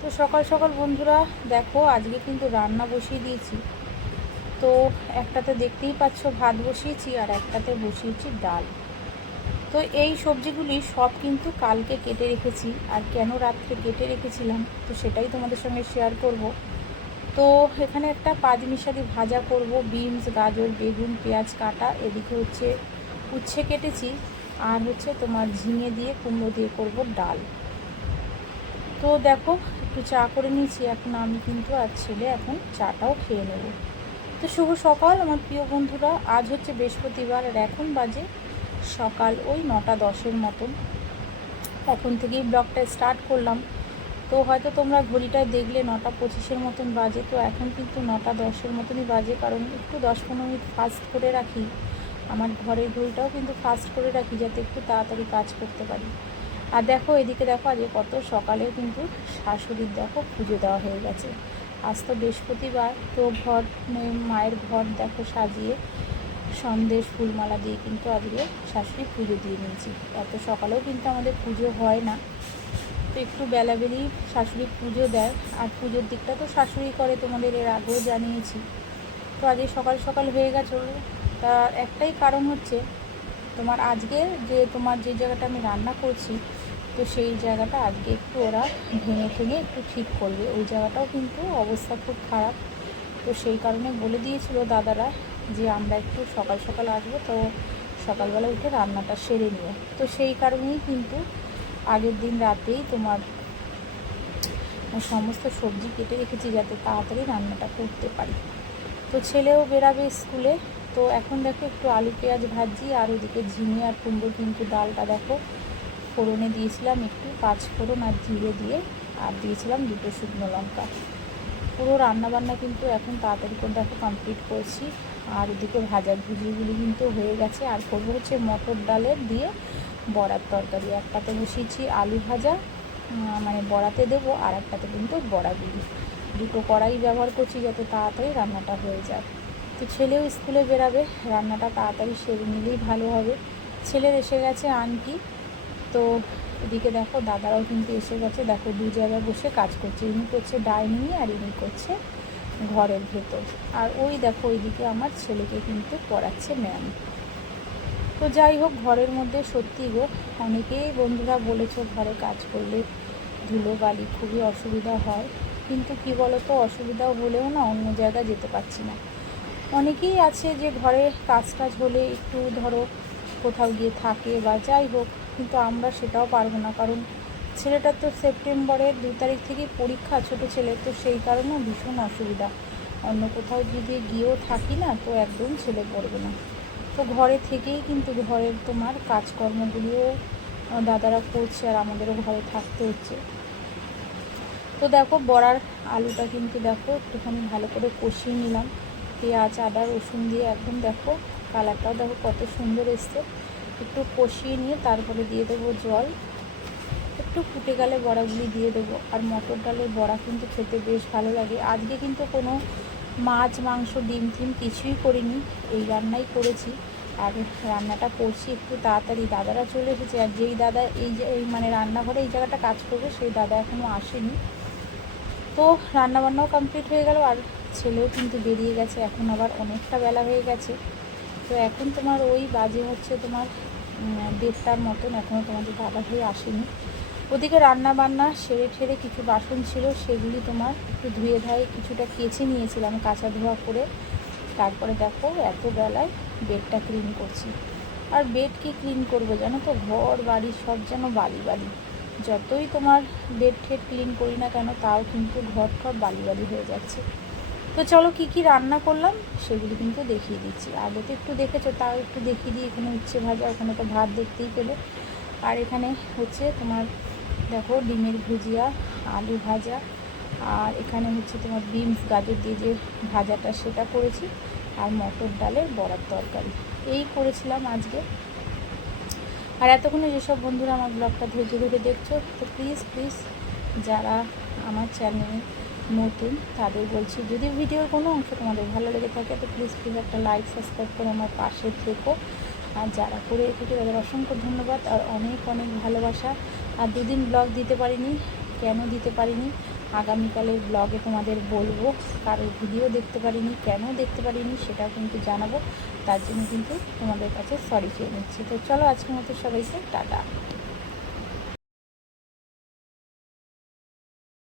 তো সকাল সকাল বন্ধুরা, দেখো আজকে কিন্তু রান্না বসিয়ে দিয়েছি। তো একটাতে দেখতেই পাচ্ছ ভাত বসিয়েছি আর একটাতে বসিয়েছি ডাল। তো এই সবজিগুলি সব কিন্তু কালকে কেটে রেখেছি আর কেন রাত্রে কেটে রেখেছিলাম, তো সেটাই তোমাদের সঙ্গে শেয়ার করব। তো এখানে একটা পাঁচ মিশালি ভাজা করব, বিনস, গাজর, বেগুন, পেঁয়াজ, কাটা, এদিকে হচ্ছে উচ্ছে কেটেছি আর হচ্ছে তোমার ঝিঙে দিয়ে কুমড়ো দিয়ে করব ডাল। তো দেখো একটু চা করে নিয়েছি, এখন আমি কিন্তু আর ছেলে এখন চাটাও খেয়ে নেব। তো শুভ সকাল আমার প্রিয় বন্ধুরা, আজ হচ্ছে বৃহস্পতিবার আর এখন বাজে সকাল ওই নটা দশের মতন। এখন থেকেই ব্লগটা স্টার্ট করলাম। তো হয়তো তোমরা ঘড়িটায় দেখলে নটা পঁচিশের মতন বাজে, তো এখন কিন্তু নটা দশের মতনই বাজে, কারণ একটু দশ পনেরো মিনিট ফাস্ট করে রাখি। আমার ঘরের ঘড়িটাও কিন্তু ফাস্ট করে রাখি, যাতে একটু তাড়াতাড়ি কাজ করতে পারি। আর দেখো, এদিকে দেখো, আজকে কত সকালে কিন্তু শাশুড়ির দেখো পুজো দেওয়া হয়ে গেছে। আজ তো বৃহস্পতিবার, তো ঘর মায়ের ঘর দেখো সাজিয়ে সন্দেশ ফুলমালা দিয়ে কিন্তু আজকে শাশুড়ি পুজো দিয়ে নিয়েছি। এত সকালেও কিন্তু আমাদের পুজো হয় না। তো একটু বেলাবেলি শাশুড়ি পুজো দেয়। আর পুজোর দিকটা তো শাশুড়ি করে, তোমাদের এর আগেও জানিয়েছি। তো আজকে সকাল সকাল হয়ে গেছে। তা একটাই কারণ হচ্ছে, তোমার আজকে যে, তোমার যে জায়গাটা আমি রান্না করছি তো সেই জায়গাটা আজকে একটু ওরা ভেঙে ভেঙে একটু ঠিক করবে। ওই জায়গাটাও কিন্তু অবস্থা খুব খারাপ। তো সেই কারণে বলে দিয়েছিল দাদারা যে আমরা একটু সকাল সকাল আসব, তো সকালবেলা উঠে রান্নাটা সেরে নিও। তো সেই কারণেই কিন্তু আগের দিন রাতেই তোমার সমস্ত সবজি কেটে রেখেছি যাতে তাড়াতাড়ি রান্নাটা করতে পারি। তো ছেলেও বেরাবে স্কুলে। তো এখন দেখো একটু আলু পেঁয়াজ ভাজি আর ওদিকে ঝিঙে আর কুমড়ো কিন্তু ডালটা দেখো ফোড়নে দিয়েছিলাম একটু পাঁচ ফোড়ন আর জিরে দিয়ে, আর দিয়েছিলাম দুটো শুকনো লঙ্কা। পুরো রান্নাবান্না কিন্তু এখন তাড়াতাড়ি করে দেখো কমপ্লিট করছি। আর ওদিকে ভাজা ভুজিগুলি কিন্তু হয়ে গেছে। আর করব হচ্ছে মটর ডালের দিয়ে বড়ার তরকারি। একটাতে বসিয়েছি আলু ভাজা মানে বড়াতে দেবো, আর একটাতে কিন্তু বড়া দিবি দুটো কড়াই ব্যবহার করছি যাতে তাড়াতাড়ি রান্নাটা হয়ে যায়। তো ছেলেও স্কুলে বেরাবে, রান্নাটা তাড়াতাড়ি সেরে নিলেই ভালো হবে। ছেলের এসে গেছে আন্টি তো এদিকে দেখো, দাদারাও কিন্তু এসে গেছে। দেখো, দু জায়গায় বসে কাজ করছে। ইনি করছে ডাইনিংয়ে আর ইনি করছে ঘরের ভেতর। আর ওই দেখো, ওইদিকে আমার ছেলেকে কিন্তু পড়াচ্ছে ম্যাম তো যাই হোক, ঘরের মধ্যে সত্যি গো, অনেকেই বন্ধুরা বলেছ ঘরে কাজ করলে ধুলো বালি খুবই অসুবিধা হয়। কিন্তু কি বলো তো অসুবিধা হলেও না অন্য জায়গায় যেতে পারছি না। অনেকেই আছে যে ঘরে কাজ টাজ হলে একটু ধরো কোথাও গিয়ে থাকে বা যাই হোক কিন্তু আমরা সেটাও পারব না। কারণ ছেলেটার তো সেপ্টেম্বরের দু তারিখ থেকে পরীক্ষা, ছোট ছেলে, তো সেই কারণেও ভীষণ অসুবিধা। অন্য কোথাও যদি গিয়েও থাকি না, তো একদম ছেলে পড়বে না। তো ঘরে থেকেই কিন্তু ঘরের তোমার কাজকর্মগুলিও দাদারা করছে আর আমাদেরও ঘরে থাকতে হচ্ছে। তো দেখো, বড়ার আলুটা কিন্তু দেখো, একটুখানি ভালো করে কষিয়ে নিলাম। পেঁয়াজ, আদা, রসুন দিয়ে একদম দেখো, কালারটাও দেখো কত সুন্দর এসছে। একটু কষিয়ে নিয়ে তারপরে দিয়ে দেবো জল। একটু ফুটে গেলে বড়াগুলি দিয়ে দেবো। আর মটর ডালের বড়া কিন্তু খেতে বেশ ভালো লাগে। আজকে কিন্তু কোনো মাছ, মাংস, ডিম টিম কিছুই করিনি। এই রান্নাই করেছি। আর রান্নাটা করছি একটু তাড়াতাড়ি। দাদারা চলে এসেছে। আর যেই দাদা এই যে, এই মানে রান্নাঘরে এই জায়গাটা কাজ করবে, সেই দাদা এখনও আসেনি। তো রান্নাবান্নাও কমপ্লিট হয়ে গেল। আর ছেলেও কিন্তু বেরিয়ে গেছে। এখন আবার অনেকটা বেলা হয়ে গেছে। তো এখন তোমার ওই বাজে হচ্ছে তোমার দেড়টার মতন এখনও তোমাদের দাদা হয়ে আসেনি। ওদিকে রান্না বান্না সেরে ঠেরে কিছু বাসন ছিল, সেগুলি তোমার একটু ধুয়ে ধায়ে কিছুটা কেচে নিয়েছিলাম, কাঁচা ধোয়া করে। তারপরে দেখো, এত বেলায় বেডটা ক্লিন করছি। আর বেড কি ক্লিন করব জানো তো? ঘর, বাড়ি, সব যেন বালি বালি। যতই তোমার বেড ঠেড ক্লিন করি না কেন, তাও কিন্তু ঘর ঠর বালি বালি হয়ে যাচ্ছে। তো চলো কি কি রান্না করলাম, সেগুলি কিন্তু দেখিয়ে দিচ্ছি। আগে তো একটু দেখেছ, তাও একটু দেখিয়ে দিই, এখানে উচ্ছে ভাজা, ওখানে তো ভাত দেখতেই পেলে। আর এখানে হচ্ছে তোমার, দেখো ডিমের ভুজিয়া, আলু ভাজা, আর এখানে হচ্ছে তোমার বিনস, গাজর দিয়ে যে ভাজাটা সেটা করেছি, আর মটর ডালের বড়ার তরকারি। এই করেছিলাম আজকে। আর এতক্ষণে যেসব বন্ধুরা আমার ব্লগটা ধৈর্য ধরে দেখছ, তো প্লিজ প্লিজ যারা আমার চ্যানেলে নতুন, তাদের বলছি, যদি ভিডিওর কোনো অংশ তোমাদের ভালো লেগে থাকে, তো প্লিজ প্লিজ একটা লাইক সাবস্ক্রাইব করে আমার পাশে থেকো। আর যারা করে রেখেছে তাদের অসংখ্য ধন্যবাদ। আর অনেক অনেক ভালোবাসা। আর দুদিন ব্লগ দিতে পারিনি। কেন দিতে পারিনি? আগামীকালের ব্লগে তোমাদের বলব। কারোর ভিডিও দেখতে পারিনি, কেন দেখতে পারিনি, সেটাও কিন্তু জানাব। তার জন্য কিন্তু তোমাদের কাছে সরি চেয়ে নিচ্ছি। তো চলো আজকের মতো সবাইকে, টাটা।